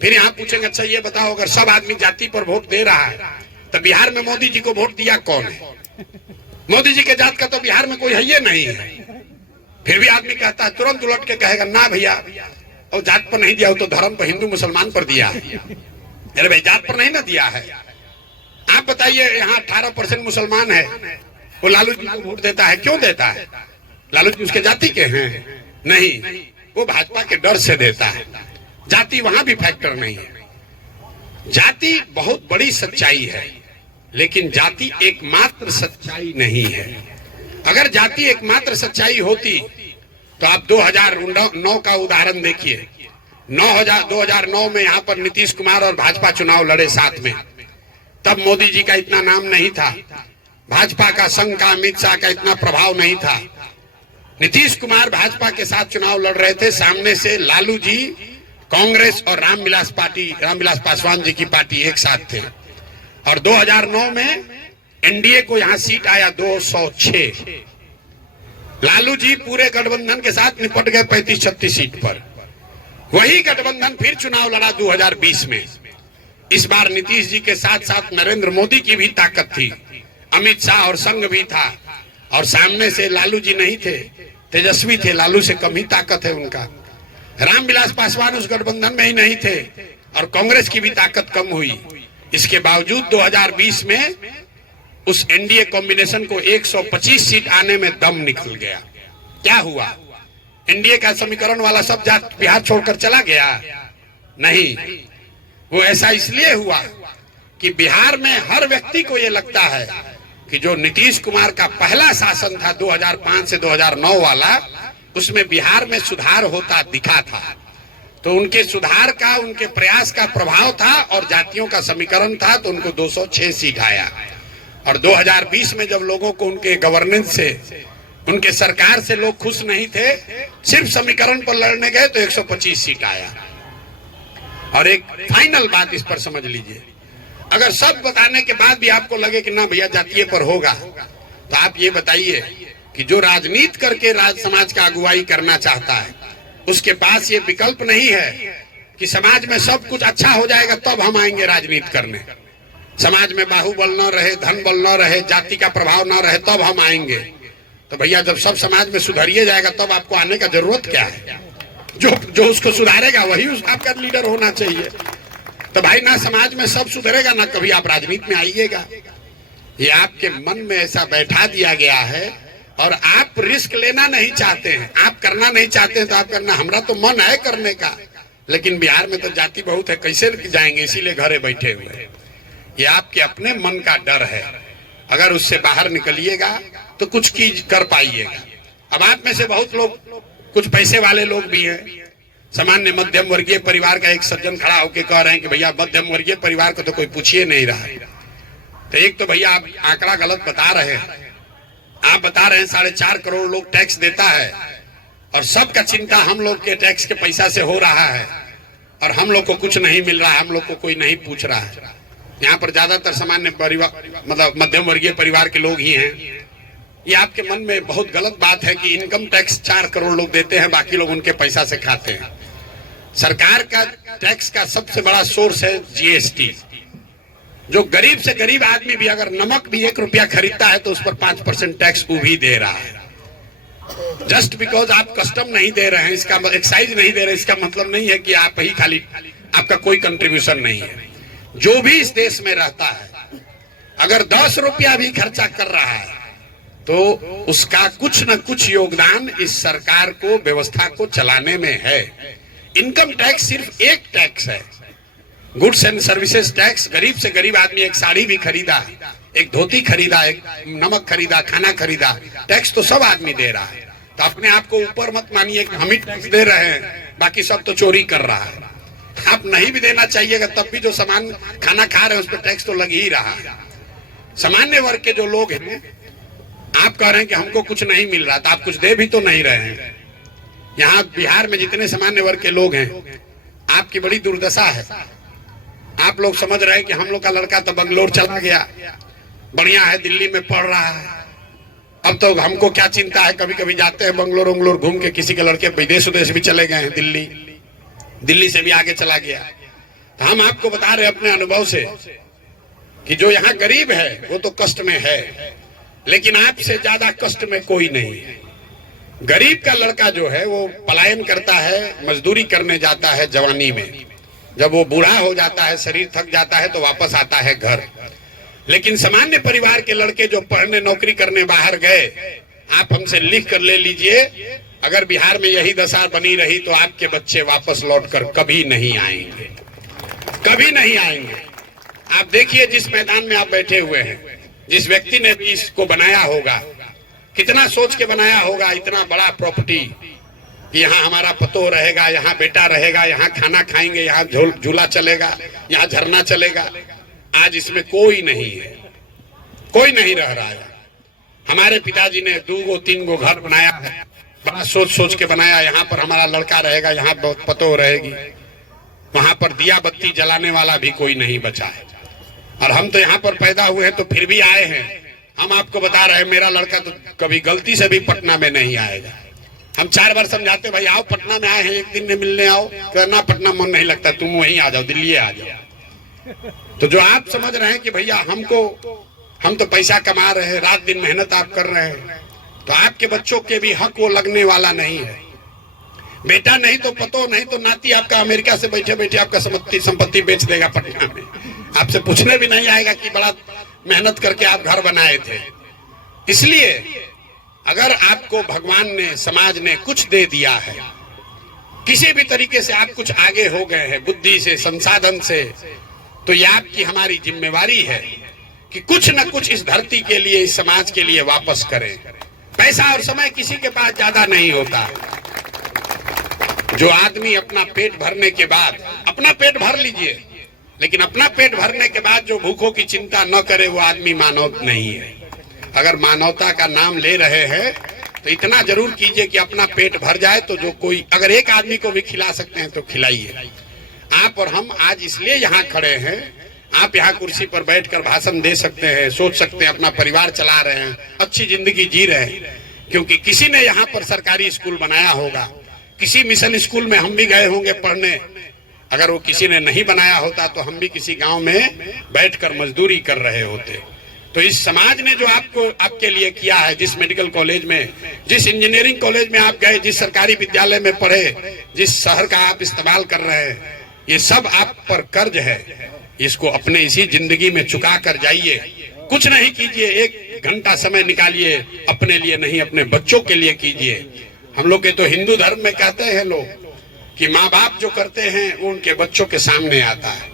फिर यहाँ पूछेंगे अच्छा ये बताओ अगर सब आदमी जाति पर वोट दे रहा है तो बिहार में मोदी जी को वोट दिया कौन है? मोदी जी के जात का तो बिहार में कोई है ही नहीं है। फिर भी आदमी कहता है, तुरंत उलट के कहेगा ना भैया और जात पर नहीं दिया हो तो धर्म पर, हिंदू मुसलमान पर दिया है। अरे भाई जात पर नहीं ना दिया है। आप बताइए, यहाँ 18% मुसलमान है, वो लालू जी को वोट देता है, क्यों देता है? लालू जी उसके जाति के हैं? नहीं, वो भाजपा के डर से देता है। जाति वहां भी फैक्टर नहीं है। जाति बहुत बड़ी सच्चाई है, लेकिन जाति एकमात्र सच्चाई नहीं है। अगर जाति एकमात्र सच्चाई होती तो आप 2009 का उदाहरण देखिए। 2009 में यहाँ पर नीतीश कुमार और भाजपा चुनाव लड़े साथ में, तब मोदी जी का इतना नाम नहीं था, भाजपा का, संघ का, अमित शाह का इतना प्रभाव नहीं था। नीतीश कुमार भाजपा के साथ चुनाव लड़ रहे थे, सामने से लालू जी, कांग्रेस और रामविलास पासवान जी की पार्टी एक साथ थे। और 2009 में एनडीए को यहां सीट आया 206। लालू जी पूरे गठबंधन के साथ निपट गए 35-36 सीट पर। वही गठबंधन फिर चुनाव लड़ा 2020 में। इस बार नीतीश जी के साथ साथ नरेंद्र मोदी की भी ताकत थी, अमित शाह और संघ भी था, और सामने से लालू जी नहीं थे, तेजस्वी थे, लालू से कम ही ताकत है उनका। रामविलास पासवान उस गठबंधन में ही नहीं थे और कांग्रेस की भी ताकत कम हुई। इसके बावजूद 2020 में उस एनडीए कॉम्बिनेशन को 125 सीट आने में दम निकल गया। क्या हुआ? एनडीए का समीकरण वाला सब जात बिहार छोड़कर चला गया? नहीं, वो ऐसा इसलिए हुआ कि बिहार में हर व्यक्ति को ये लगता है कि जो नीतीश कुमार का पहला शासन था 2005 से 2009 वाला, उसमें बिहार में सुधार होता दिखा था। तो उनके सुधार का, उनके प्रयास का प्रभाव था और जातियों का समीकरण था, तो उनको 206 सीट आया। और 2020 में जब लोगों को उनके गवर्नेंस से, उनके सरकार से लोग खुश नहीं थे, सिर्फ समीकरण पर लड़ने गए तो 125 सीट आया। और एक फाइनल बात इस पर समझ लीजिए, अगर सब बताने के बाद भी आपको लगे कि ना भैया जातीय पर होगा, तो आप ये बताइए कि जो राजनीति करके राज समाज का अगुवाई करना चाहता है, उसके पास ये विकल्प नहीं है कि समाज में सब कुछ अच्छा हो जाएगा तब हम आएंगे राजनीति करने, समाज में बाहुबल न रहे, धन बल न रहे, जाति का प्रभाव न रहे, तब हम आएंगे। तो भैया जब सब समाज में सुधरिए जाएगा तब आपको आने का जरूरत क्या है? जो उसको सुधारेगा वही आपका लीडर होना चाहिए। तो भाई ना समाज में सब सुधरेगा, ना कभी आप राजनीति में आइएगा। ये आपके मन में ऐसा बैठा दिया गया है और आप रिस्क लेना नहीं चाहते हैं, आप करना नहीं चाहते हैं, तो आप करना, हमरा तो मन है करने का, लेकिन बिहार में तो जाति बहुत है, कैसे जाएंगे, इसीलिए घरे बैठे हुए हैं। ये आपके अपने मन का डर है। अगर उससे बाहर निकलिएगा तो कुछ कर पाइएगा। अब आप में से बहुत लोग, कुछ पैसे वाले लोग भी हैं, सामान्य मध्यम वर्गीय परिवार का एक सज्जन खड़ा होकर कह रहे हैं कि भैया मध्यम वर्गीय परिवार को तो कोई पूछिए नहीं रहा है। तो एक तो भैया आप आंकड़ा गलत बता रहे हैं। आप बता रहे हैं 4.5 करोड़ लोग टैक्स देता है और सबका चिंता हम लोग के टैक्स के पैसा से हो रहा है और हम लोग को कुछ नहीं मिल रहा है, हम लोग को कोई नहीं पूछ रहा है। यहाँ पर ज्यादातर सामान्य परिवार, मतलब मध्यम वर्गीय परिवार के लोग ही हैं। ये आपके मन में बहुत गलत बात है कि इनकम टैक्स 4 करोड़ लोग देते हैं, बाकी लोग उनके पैसा से खाते हैं। सरकार का टैक्स का सबसे बड़ा सोर्स है जीएसटी। जो गरीब से गरीब आदमी भी अगर नमक भी 1 रुपया खरीदता है तो उस पर 5% टैक्स वो भी दे रहा है। जस्ट बिकॉज आप कस्टम नहीं दे रहे हैं, इसका एक्साइज नहीं दे रहे, इसका मतलब नहीं है कि आप ही खाली, आपका कोई कंट्रीब्यूशन नहीं है। जो भी इस देश में रहता है अगर 10 रुपया भी खर्चा कर रहा है तो उसका कुछ न कुछ योगदान इस सरकार को, व्यवस्था को चलाने में है। इनकम टैक्स सिर्फ एक टैक्स है, गुड्स एंड सर्विसेज टैक्स। गरीब से गरीब आदमी एक साड़ी भी खरीदा, एक धोती खरीदा, एक नमक खरीदा, खाना खरीदा, टैक्स तो सब आदमी दे रहा है। तो अपने आप को ऊपर मत मानिए कि हम ही टैक्स दे रहे हैं, बाकी सब तो चोरी कर रहा है। आप नहीं भी देना चाहिएगा, तब भी जो सामान खाना खा रहे हैं उस पर टैक्स तो लग ही रहा है। सामान्य वर्ग के जो लोग हैं, आप कह रहे हैं कि हमको कुछ नहीं मिल रहा, तो आप कुछ दे भी तो नहीं रहे हैं। यहाँ बिहार में जितने सामान्य वर्ग के लोग हैं, आपकी बड़ी दुर्दशा है। आप लोग समझ रहे हैं कि हम लोग का लड़का तो बंगलोर चला गया, बढ़िया है, दिल्ली में पढ़ रहा है, अब तो हमको क्या चिंता है। कभी कभी जाते हैं बंगलोर घूम के, किसी के लड़के विदेश भी चले गए हैं, दिल्ली से भी आगे चला गया। तो हम आपको बता रहे हैं अपने अनुभव से कि जो यहाँ गरीब है वो तो कष्ट में है, लेकिन आपसे ज्यादा कष्ट में कोई नहीं है। गरीब का लड़का जो है वो पलायन करता है, मजदूरी करने जाता है जवानी में, जब वो बूढ़ा हो जाता है, शरीर थक जाता है तो वापस आता है घर। लेकिन सामान्य परिवार के लड़के जो पढ़ने नौकरी करने बाहर गए, आप हमसे लिख कर ले लीजिए, अगर बिहार में यही दशा बनी रही तो आपके बच्चे वापस लौटकर कभी नहीं आएंगे, कभी नहीं आएंगे। आप देखिए जिस मैदान में आप बैठे हुए हैं, जिस व्यक्ति ने भी इसको बनाया होगा, कितना सोच के बनाया होगा, इतना बड़ा प्रॉपर्टी कि यहाँ हमारा पतो रहेगा, यहाँ बेटा रहेगा, यहाँ खाना खाएंगे, यहाँ झूला चलेगा, यहाँ झरना चलेगा। आज इसमें कोई नहीं है, कोई नहीं रह रहा है। हमारे पिताजी ने 2 3 घर बनाया है, बड़ा सोच सोच के बनाया, यहाँ पर हमारा लड़का रहेगा, यहाँ पतो रहेगी। वहां पर दिया बत्ती जलाने वाला भी कोई नहीं बचा है। और हम तो यहाँ पर पैदा हुए हैं तो फिर भी आए हैं। हम आपको बता रहे हैं, मेरा लड़का तो कभी गलती से भी पटना में नहीं आएगा। हम 4 बार समझाते, भाई आओ पटना में आए हैं, एक दिन में मिलने आओ। कहना पटना मन नहीं लगता, तुम वहीं आ जाओ, दिल्ली आ जाओ। तो जो आप समझ रहे हैं कि भैया हम तो पैसा कमा रहे हैं, रात दिन मेहनत आप कर रहे हैं, तो आपके बच्चों के भी हक वो लगने वाला नहीं है। बेटा नहीं तो पतो, नहीं तो नाती आपका अमेरिका से बैठे बैठे आपका संपत्ति बेच देगा पटना में। आपसे पूछने भी नहीं आएगा कि बड़ा मेहनत करके आप घर बनाए थे। इसलिए अगर आपको भगवान ने, समाज ने कुछ दे दिया है, किसी भी तरीके से आप कुछ आगे हो गए हैं बुद्धि से, संसाधन से, तो ये आपकी हमारी जिम्मेवारी है कि कुछ न कुछ इस धरती के लिए, इस समाज के लिए वापस करें। पैसा और समय किसी के पास ज्यादा नहीं होता। जो आदमी अपना पेट भरने के बाद, अपना पेट भर लीजिए, लेकिन अपना पेट भरने के बाद जो भूखों की चिंता न करे वो आदमी मानव नहीं है। अगर मानवता का नाम ले रहे हैं तो इतना जरूर कीजिए कि अपना पेट भर जाए। तो जो कोई अगर एक आदमी को भी खिला सकते हैं तो खिलाइए। आप और हम आज इसलिए यहाँ खड़े हैं, आप यहाँ कुर्सी पर बैठकर भाषण दे सकते हैं, सोच सकते हैं, अपना परिवार चला रहे हैं, अच्छी जिंदगी जी रहे हैं, क्योंकि किसी ने यहाँ पर सरकारी स्कूल बनाया होगा, किसी मिशन स्कूल में हम भी गए होंगे पढ़ने। अगर वो किसी ने नहीं बनाया होता तो हम भी किसी गांव में बैठकर मजदूरी कर रहे होते। तो इस समाज ने जो आपके लिए किया है, जिस मेडिकल कॉलेज में, जिस इंजीनियरिंग कॉलेज में आप गए, जिस सरकारी विद्यालय में पढ़े, जिस शहर का आप इस्तेमाल कर रहे हैं, ये सब आप पर कर्ज है। इसको अपने इसी जिंदगी में चुका कर जाइए। कुछ नहीं कीजिए, 1 घंटा समय निकालिए, अपने लिए नहीं अपने बच्चों के लिए कीजिए। हम लोग के तो हिंदू धर्म में कहते हैं लोग कि माँ बाप जो करते हैं वो उनके बच्चों के सामने आता है।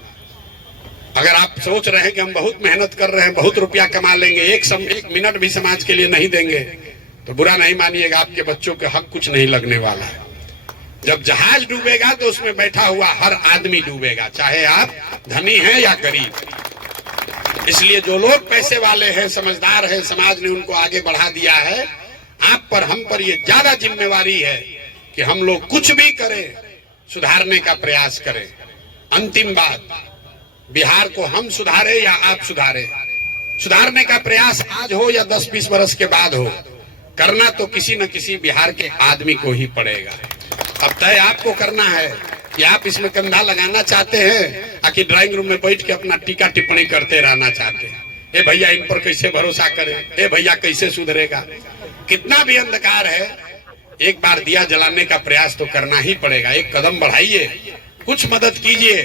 अगर आप सोच रहे हैं कि हम बहुत मेहनत कर रहे हैं, बहुत रुपया कमा लेंगे, एक मिनट भी समाज के लिए नहीं देंगे, तो बुरा नहीं मानिएगा, आपके बच्चों के हक कुछ नहीं लगने वाला है। जब जहाज डूबेगा तो उसमें बैठा हुआ हर आदमी डूबेगा, चाहे आप धनी हैं या गरीब। इसलिए जो लोग पैसे वाले हैं, समझदार हैं, समाज ने उनको आगे बढ़ा दिया है। आप पर, हम पर ये ज्यादा जिम्मेवारी है कि हम लोग कुछ भी करें, सुधारने का प्रयास करें। अंतिम बात, बिहार को हम सुधारे या आप सुधारे, सुधारने का प्रयास आज हो या 10-20 वर्ष के बाद हो, करना तो किसी न किसी बिहार के आदमी को ही पड़ेगा। अब तय आपको करना है कि आप इसमें कंधा लगाना चाहते हैं, आखिर ड्राइंग रूम में बैठ के अपना टीका टिप्पणी करते रहना चाहते हैं। ए भैया इन पर कैसे भरोसा करें, ए भैया कैसे सुधरेगा। कितना भी अंधकार है, एक बार दिया जलाने का प्रयास तो करना ही पड़ेगा। एक कदम बढ़ाइए, कुछ मदद कीजिए।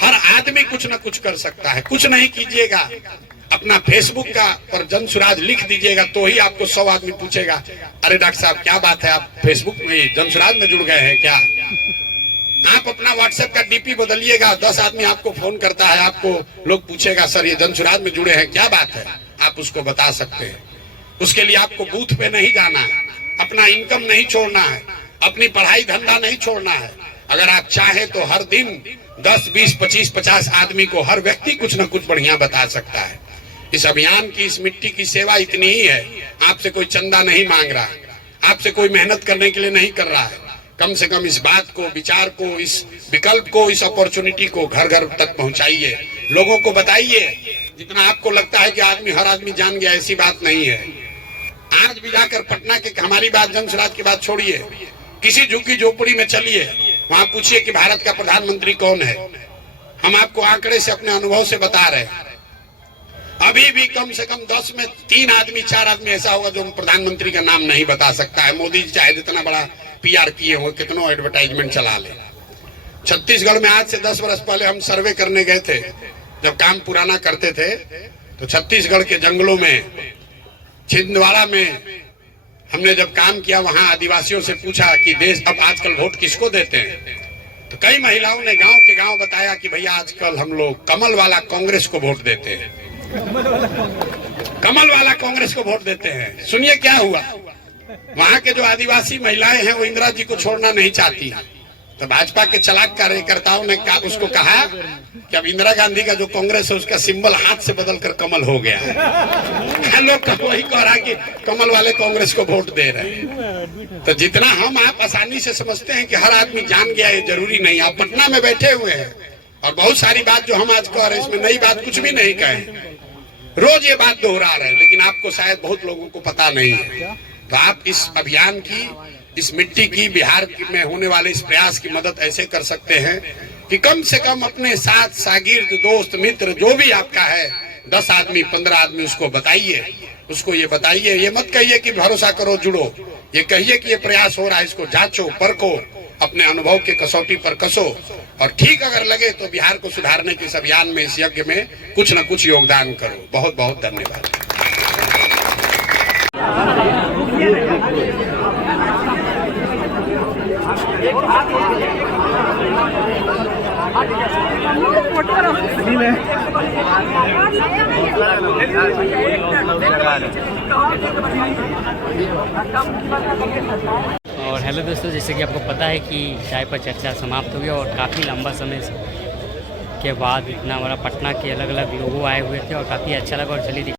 हर आदमी कुछ न कुछ कर सकता है। कुछ नहीं कीजिएगा, अपना फेसबुक का पर जनसुराज लिख दीजिएगा तो ही आपको 100 आदमी पूछेगा, अरे डॉक्टर साहब क्या बात है, आप फेसबुक में जनसुराज में जुड़ गए हैं क्या। आप अपना व्हाट्सएप का डीपी बदलिएगा, 10 आदमी आपको फोन करता है, आपको लोग पूछेगा सर ये जनसुराज में जुड़े हैं, क्या बात है, आप उसको बता सकते हैं। उसके लिए आपको बूथ पे नहीं जाना है, अपना इनकम नहीं छोड़ना है, अपनी पढ़ाई धंधा नहीं छोड़ना है। अगर आप चाहें तो हर दिन 10, 20, 25, 50 आदमी को हर व्यक्ति कुछ न कुछ बढ़िया बता सकता है। इस अभियान की, इस मिट्टी की सेवा इतनी ही है। आपसे कोई चंदा नहीं मांग रहा, आपसे कोई मेहनत करने के लिए नहीं कर रहा है। कम से कम इस बात को, विचार को, इस विकल्प को, इस अपॉर्चुनिटी को घर घर तक पहुंचाइए, लोगों को बताइए। जितना आपको लगता है कि हर आदमी जान गया, ऐसी बात नहीं है। आज भी जाकर पटना के, हमारी बात जनसुराज की बात छोड़िए, किसी झुग्गी झोपड़ी में चलिए, वहां पूछिए कि भारत का प्रधानमंत्री कौन है। हम आपको आंकड़े से, अपने अनुभव से बता रहे हैं। अभी भी कम से कम 10 में 3 आदमी 4 आदमी ऐसा होगा जो प्रधानमंत्री का नाम नहीं बता सकता है। मोदी जी चाहे जितना बड़ा पीआर किए हो, कितनों एडवर्टाइजमेंट चला ले। छत्तीसगढ़ में आज से 10 वर्ष पहले हम सर्वे करने गए थे, जब काम पुराना करते थे, तो छत्तीसगढ़ के जंगलों में छिंदवाड़ा में हमने जब काम किया, वहां आदिवासियों से पूछा कि देश अब आजकल वोट किसको देते हैं, तो कई महिलाओं ने गांव के गांव बताया कि भैया आजकल हम लोग कमल वाला कांग्रेस को वोट देते हैं, कमल वाला कांग्रेस को वोट देते हैं। सुनिए क्या हुआ, वहां के जो आदिवासी महिलाएं हैं वो इंदिरा जी को छोड़ना नहीं चाहती। तो भाजपा के चालाक कार्यकर्ताओं ने उसको कहा कि अब इंदिरा गांधी का जो कांग्रेस है उसका सिंबल हाथ से बदलकर कमल हो गया है। लोग वही कह रहा कि कमल वाले कांग्रेस को वोट दे रहे हैं। तो जितना हम आप आसानी से समझते हैं कि हर आदमी जान गया, ये जरूरी नहीं। आप पटना में बैठे हुए हैं और बहुत सारी बात जो हम आज कह रहे हैं इसमें नई बात कुछ भी नहीं कहे, रोज ये बात दोहरा रहे हैं, लेकिन आपको शायद बहुत लोगों को पता नहीं है। तो आप इस अभियान की, इस मिट्टी की, बिहार में होने वाले इस प्रयास की मदद ऐसे कर सकते हैं कि कम से कम अपने साथ शागिर्द, दोस्त, मित्र जो भी आपका है, 10 आदमी 15 आदमी उसको बताइए, उसको ये बताइए। ये मत कहिए कि भरोसा करो जुड़ो, ये कहिए कि ये प्रयास हो रहा है, इसको जांचो, परखो, अपने अनुभव के कसौटी पर कसो, और ठीक अगर लगे तो बिहार को सुधारने के इस अभियान में, इस यज्ञ में कुछ न कुछ योगदान करो। बहुत बहुत धन्यवाद। और हेलो दोस्तों, जैसे कि आपको पता है कि चाय पर चर्चा समाप्त हो गया और काफ़ी लंबा समय के बाद इतना बड़ा पटना के अलग अलग लोगों आए हुए थे और काफ़ी अच्छा लगा। और चलिए